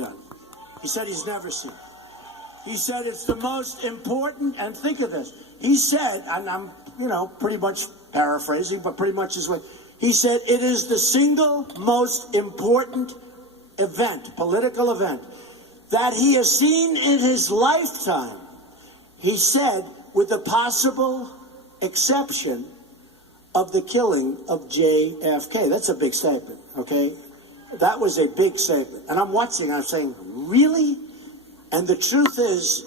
done. He said he's never seen. He said it's the most important, and think of this. He said, and I'm, pretty much paraphrasing, but pretty much his way. He said it is the single most important event, political event, that he has seen in his lifetime. He said, with the possible exception of the killing of JFK. That's a big statement, okay? That was a big statement. And I'm watching, I'm saying, really? And the truth is,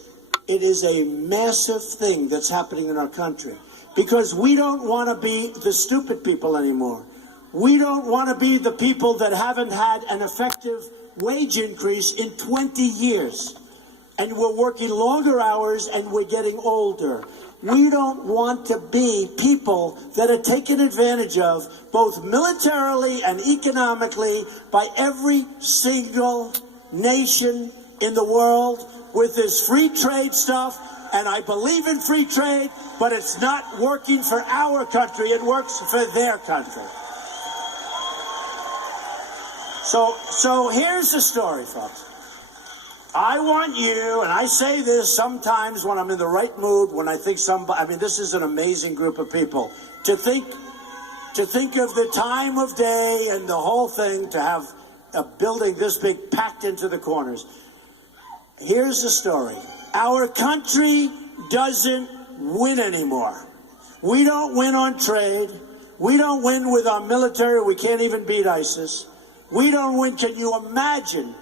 it is a massive thing that's happening in our country. Because we don't want to be the stupid people anymore. We don't want to be the people that haven't had an effective wage increase in 20 years. And we're working longer hours and we're getting older. We don't want to be people that are taken advantage of, both militarily and economically, by every single nation in the world with this free trade stuff. And I believe in free trade, but it's not working for our country. It works for their country. So here's the story, folks. I want you, and I say this sometimes when I'm in the right mood, when I think this is an amazing group of people, to think of the time of day and the whole thing, to have a building this big packed into the corners. Here's the story. Our country doesn't win anymore. We don't win on trade. We don't win with our military. We can't even beat ISIS. We don't win. Can you imagine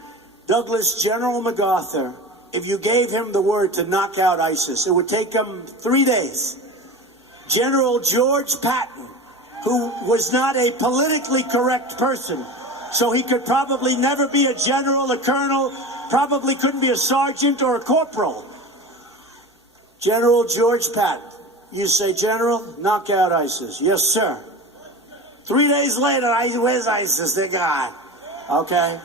Douglas, General MacArthur, if you gave him the word to knock out ISIS? It would take him 3 days. General George Patton, who was not a politically correct person, so he could probably never be a general, a colonel, probably couldn't be a sergeant or a corporal. General George Patton. You say, General, knock out ISIS. Yes, sir. 3 days later, where's ISIS? They're gone. Okay?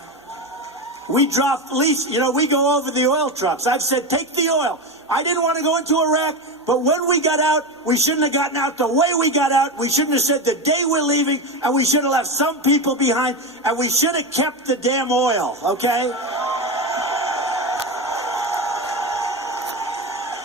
We drop least, we go over the oil trucks. I've said, take the oil. I didn't want to go into Iraq, but when we got out, we shouldn't have gotten out the way we got out. We shouldn't have said the day we're leaving, and we should have left some people behind, and we should have kept the damn oil, okay?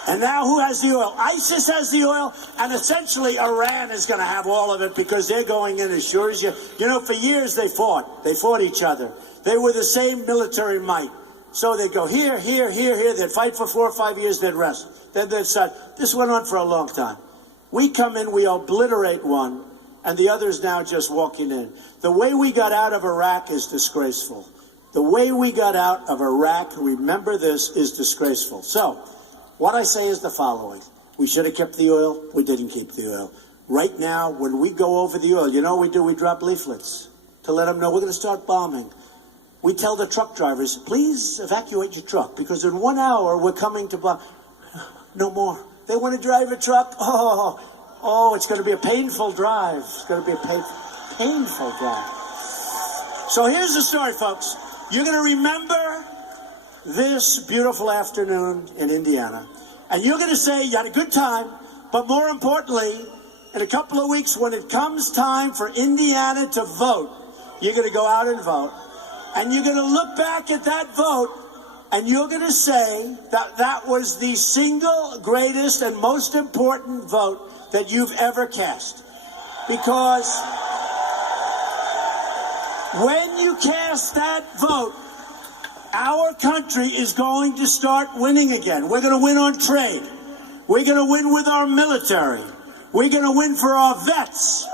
And now who has the oil? ISIS has the oil, and essentially Iran is going to have all of it because they're going in as sure as you. For years they fought. They fought each other. They were the same military might. So they'd go here, here, here, here. They'd fight for 4 or 5 years. They'd rest. Then they'd start. This went on for a long time. We come in, we obliterate one, and the other's now just walking in. The way we got out of Iraq is disgraceful. The way we got out of Iraq, remember this, is disgraceful. So what I say is the following. We should have kept the oil. We didn't keep the oil. Right now, when we go over the oil, you know what we do? We drop leaflets to let them know we're going to start bombing. We tell the truck drivers, please evacuate your truck, because in 1 hour we're coming to bomb. No more. They want to drive a truck. Oh, it's going to be a painful drive. It's going to be a painful drive. So here's the story, folks. You're going to remember this beautiful afternoon in Indiana, and you're going to say you had a good time, but more importantly, in a couple of weeks when it comes time for Indiana to vote, you're going to go out and vote, and you're going to look back at that vote, and you're going to say that that was the single greatest and most important vote that you've ever cast. Because when you cast that vote, our country is going to start winning again. We're going to win on trade. We're going to win with our military. We're going to win for our vets.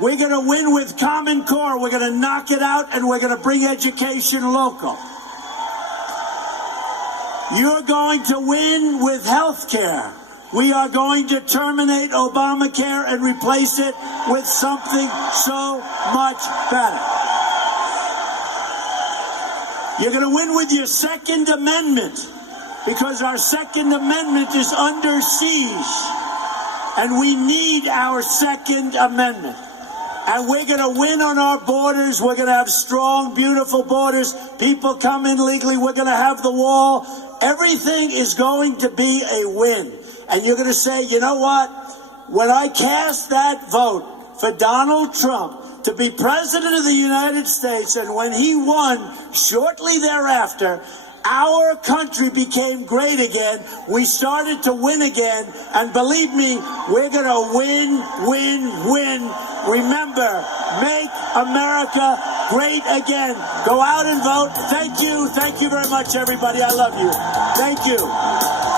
We're going to win with Common Core. We're going to knock it out, and we're going to bring education local. You're going to win with health care. We are going to terminate Obamacare and replace it with something so much better. You're going to win with your Second Amendment, because our Second Amendment is under siege, and we need our Second Amendment. And we're going to win on our borders. We're going to have strong, beautiful borders. People come in legally. We're going to have the wall. Everything is going to be a win. And you're going to say, you know what? When I cast that vote for Donald Trump, to be president of the United States, and when he won, shortly thereafter, our country became great again. We started to win again, and believe me, we're going to win, win, win. Remember, make America great again. Go out and vote. Thank you. Thank you very much, everybody. I love you. Thank you.